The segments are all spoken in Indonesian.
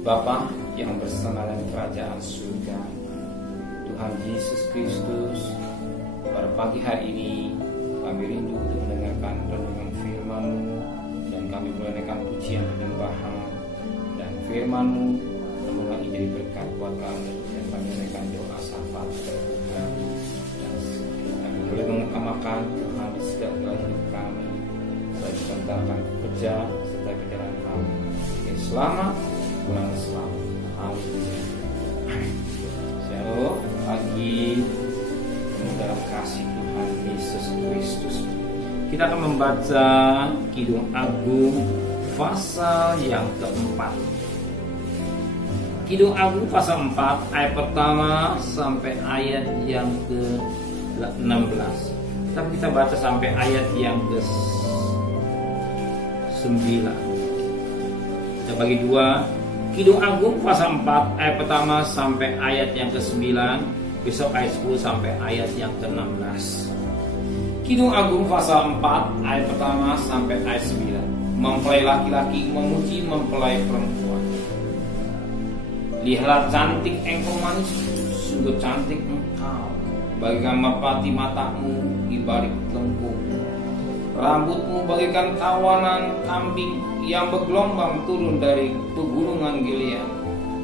Bapa yang bersama dalam kerajaan surga, Tuhan Yesus Kristus, pada pagi hari ini kami rindu untuk mendengarkan renungan firman-Mu, dan kami menaikkan pujian dan penyembahan, dan firman-Mu semoga menjadi berkat buat kami, dan kami menaikkan doa syafaat Tuhan, dan kami boleh mengutamakan Tuhan di segala hidup kami, baik tentang kerja serta perjalanan kami. Selamat pulang selamat. Haleluya. Shalom. Pagi dalam kasih Tuhan Yesus Kristus, kita akan membaca Kidung Agung pasal yang keempat. Kidung Agung pasal 4 ayat pertama sampai ayat yang ke-16. Tapi kita baca sampai ayat yang ke-9. Kita bagi dua. Kidung Agung pasal 4 ayat pertama sampai ayat yang ke-9. Besok ayat 10 sampai ayat yang ke-16. Kidung Agung pasal 4 ayat pertama sampai ayat 9. Mempelai laki-laki memuji mempelai perempuan. Lihatlah cantik engkau manis, sungguh cantik engkau, bagaikan merpati matamu di balik lengkung. Rambutmu bagaikan kawanan kambing yang bergelombang turun dari pegunungan Gilead.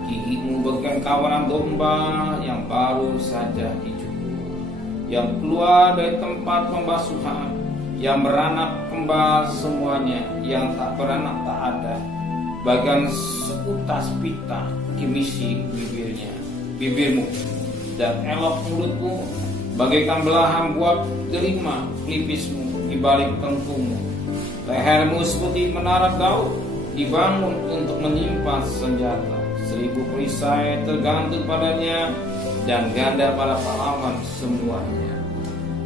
Gigimu bagaikan kawanan domba yang baru saja dicukur, yang keluar dari tempat pembasuhan, yang beranak kembar semuanya, yang tak beranak tak ada. Bagaikan seutas pita kimisi bibirmu, dan elok mulutmu bagaikan belahan buat delima pelipismu di balik tengkungmu. Lehermu seperti menara Daud, dibangun untuk menyimpan senjata. 1000 perisai tergantung padanya, dan ganda pada pahlawan semuanya.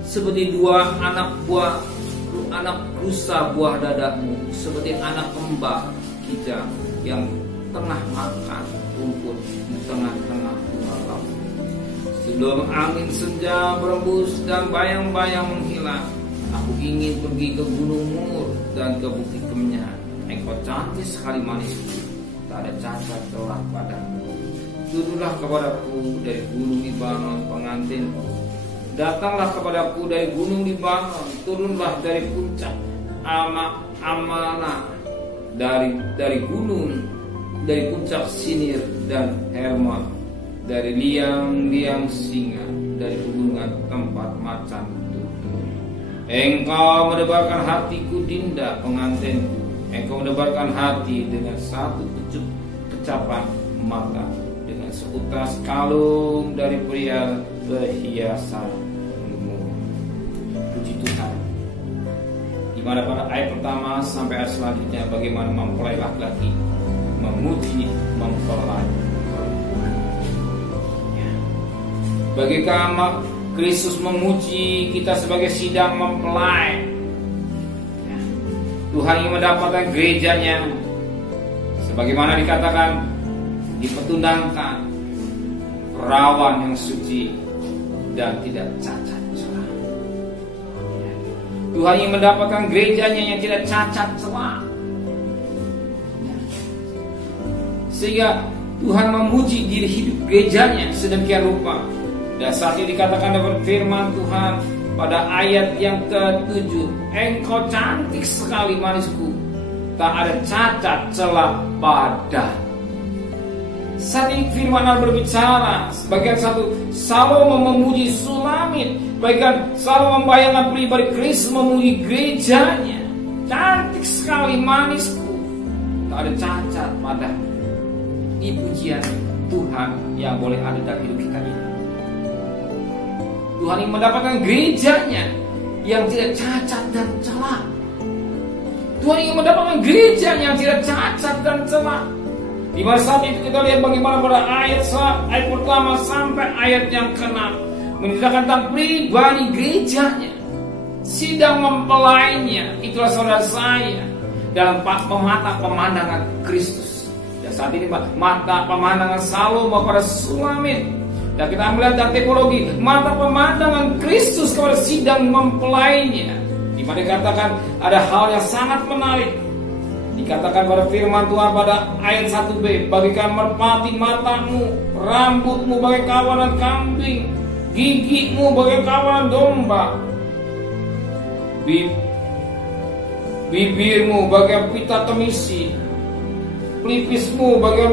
Seperti dua anak rusa buah dadamu, seperti anak kembar kijang yang tengah makan rumput di tengah-tengah malam. Sebelum angin senja berembus dan bayang-bayang menghilang, aku ingin pergi ke Gunung Mur dan ke Bukit Kemenyan. Engkau cantik sekali manis, tak ada cacat celah padamu. Turunlah kepadaku dari Gunung Libanon pengantinku. Datanglah kepadaku dari Gunung Libanon, turunlah dari puncak Amana, dari puncak Sinir dan Hermon, dari liang-liang singa, dari pegunungan tempat macan tutul. Engkau mendebarkan hatiku, Dinda pengantinku. Engkau mendebarkan hati dengan satu kecapan mata, dengan seutas kalung dari pria perhiasanmu. Puji Tuhan. Di mana pada ayat pertama sampai ayat selanjutnya bagaimana mempelai laki-laki memuji mempelai perempuan. Bagaimana Kristus memuji kita sebagai sidang mempelai. Tuhan yang mendapatkan gerejanya, sebagaimana dikatakan, dipertundangkan, perawan yang suci dan tidak cacat celah. Tuhan yang mendapatkan gerejanya yang tidak cacat celah, sehingga Tuhan memuji diri hidup gerejanya sedemikian rupa. Dan saat ini dikatakan dalam firman Tuhan pada ayat yang ke-7, engkau cantik sekali manisku, tak ada cacat celah pada. Saat ini firman Allah berbicara, bagian satu Salomo memuji Sulamit, bagian Salomo membayangkan pribadi Kristus memuji gerejanya. Cantik sekali manisku, tak ada cacat pada. Ini pujian Tuhan yang boleh ada dalam hidup kita ini. Tuhan yang mendapatkan gerejanya yang tidak cacat dan celah. Tuhan yang mendapatkan gereja yang tidak cacat dan celah. Di mana saat itu kita lihat bagaimana pada ayat pertama sampai ayat yang ke-6 menceritakan tentang pribadi gerejanya, sidang mempelainya. Itulah saudara saya dalam mata pemandangan Kristus. Dan saat ini mata pemandangan Salomo pada Sulamit. Dan kita melihat dalam teologi mata pemandangan Kristus kepada sidang mempelainya, di mana dikatakan ada hal yang sangat menarik. Dikatakan pada firman Tuhan pada ayat 1b, bagikan merpati matamu, rambutmu bagai kawanan kambing, gigimu bagai kawanan domba, bibirmu bagai pita temisi, pelipismu bagai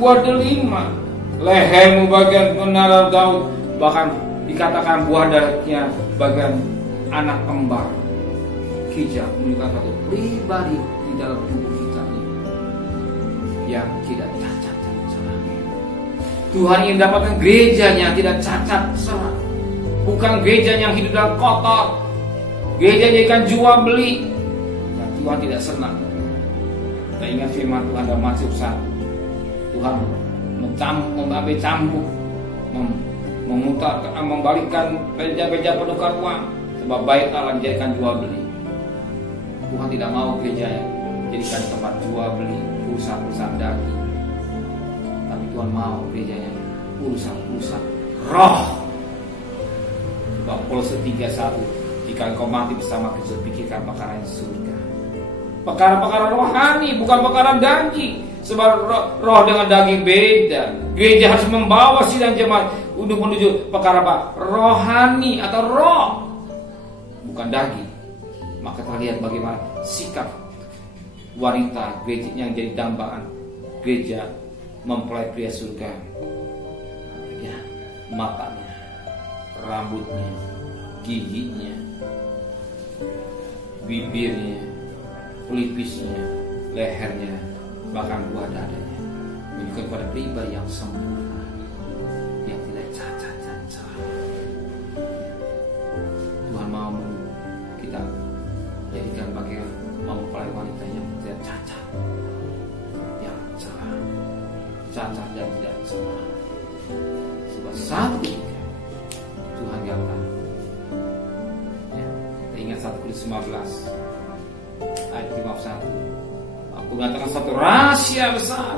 buah delima, lehermu bagian menara Daud, bahkan dikatakan buah darinya bagian anak kembar. Kijang menunjukkan satu pribadi di dalam tubuh kita ini yang tidak cacat dan celah. Tuhan ingin dapatkan gerejanya tidak cacat celah, bukan gereja yang hidup dalam kotor, gereja yang ikan jual beli. Dan Tuhan tidak senang. Kita ingat firman Tuhan dalam Matius 1. Tuhan mengambil cambuk, membalikkan beja-beja penukar uang, sebab bait Allah dijadikan jual beli. Tuhan tidak mau gereja jadikan tempat jual beli urusan-urusan daging, tapi Tuhan mau gerejanya urusan-urusan roh. Sebab Kolose 3:1, jika engkau mati bersama Kristus, pikirkan perkara yang surga, perkara-perkara rohani, bukan perkara daging. Sebab roh dengan daging beda. Gereja harus membawa sidang jemaat untuk menuju perkara apa? Rohani atau roh, bukan daging. Maka kita lihat bagaimana sikap wanita gereja yang jadi dambaan gereja mempelai pria surga. Ya, matanya, rambutnya, giginya, bibirnya, pelipisnya, lehernya, bahkan buah dadanya, menunjukkan pada pribadi yang sempurna, yang tidak cacat dan celah. Tuhan mau kita jadikan bagian mempelai wanita yang tidak cacat, yang celah, cacat dan tidak celah. Sebab satu ketika Tuhan gamblang. Ya, kita ingat 1 Korintus 15 ayat 51. Aku mengatakan satu rahasia besar,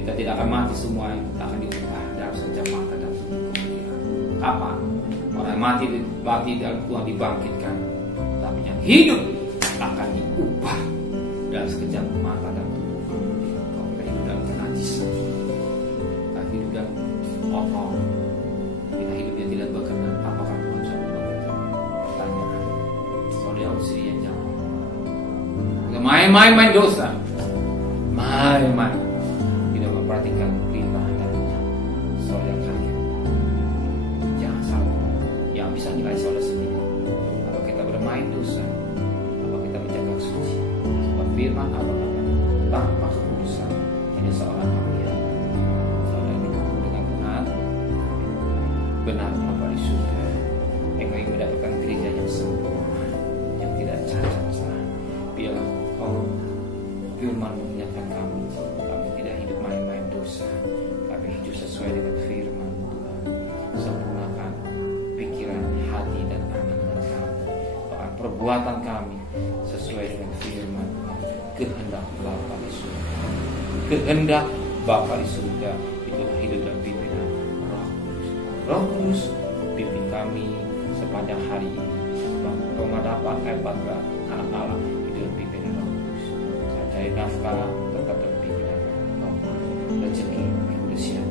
kita tidak akan mati semua, kita akan diubah dalam sekejap mata dan tubuh kemudian. Kapan? Orang mati dalam Tuhan dibangkitkan, tapi yang hidup akan diubah dalam sekejap mata dan tubuh kemudian. Kalau kita hidup dalam kenajisan, kita hidup dalam kotor, kita hidupnya tidak berkenan, apakah Tuhan bisa mengubah kita? Pertanyaan, saudara sendiri yang jawab. Kita main-main dosa, main-main tidak memperhatikan perintah dan saudara kalian. Jangan salah, yang bisa nilai saudara sendiri. Kalau kita bermain dosa, apa kita menjaga suci? Sebab firman apa kata? Tanpa kekudusan tidak seorang kalian. Saudara ini dengan benar apa di surga. Engkau ingin mendapatkan gereja yang sempurna, yang tidak cacat celah. Biarlah kau firman mengingatkan kami tidak hidup main-main dosa, tapi hidup sesuai dengan firman Tuhan. Sempurnakan pikiran, hati dan angan-angan kami, bahkan perbuatan kami sesuai dengan firman Tuhan. Kehendak Bapa di surga, kehendak Bapa di surga, itulah hidup dan pimpinan Roh Kudus. Roh Kudus pimpin kami sepanjang hari ini. Pengadapan hebatlah anak Allah itu pimpinan Roh Kudus. Saya cari nafkah tetap terpimpinan Roh Kudus. Rezeki sudah siap.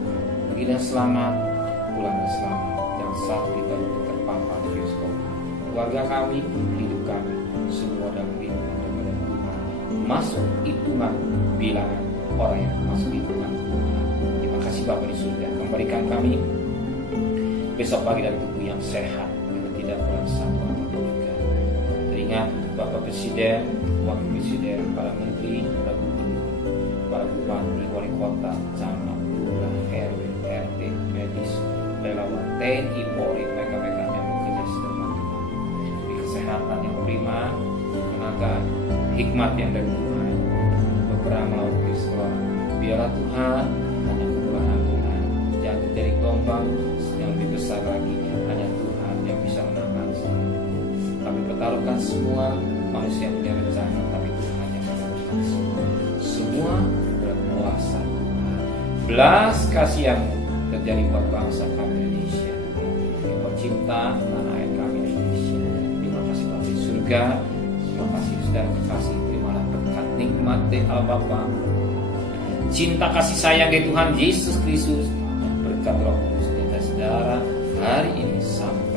Pergi dan selamat, pulang dan selamat. Jangan satu kita untuk terpampang virus corona. Keluarga kami, hidup kami, semua dalam pimpinan daripada Tuhan. Masuk hitungan bilangan orang yang masuk hitungan Tuhan. Terima kasih Bapa di surga. Kembalikan kami besok pagi dalam tubuh yang sehat, yang tidak kurang satu apapun juga. Teringat untuk Bapak Presiden, Wakil Presiden, para Menteri, para Gubernur, para Bupati, Wali Kota, Camat, Lurah, RW, RT, medis, relawan, TNI, Polri, mereka-mereka yang bekerja sedang Tuhan. Di kesehatan yang prima, tenaga, hikmat yang dari Tuhan, berperang melawan virus corona. Biarlah Tuhan hanya kemurahan Tuhan, jangan terjadi gelombang yang lebih besar lagi. Hanya Tuhan yang bisa menangkan semua. Kami pertaruhkan semua manusia punya rencana, tapi Tuhan yang menentukan semua. Semua berkuasa Tuhan. Belas kasihan-Mu terjadi buat bangsa kami Indonesia. Engkau cinta tanah air kami Indonesia. Terima kasih Bapa di surga. Terima kasih saudara kekasih. Terimalah berkat nikmat rahmat Allah Bapa, cinta kasih sayang dari Tuhan Yesus Kristus, berkat Roh Kudus di atas saudara hari ini sampai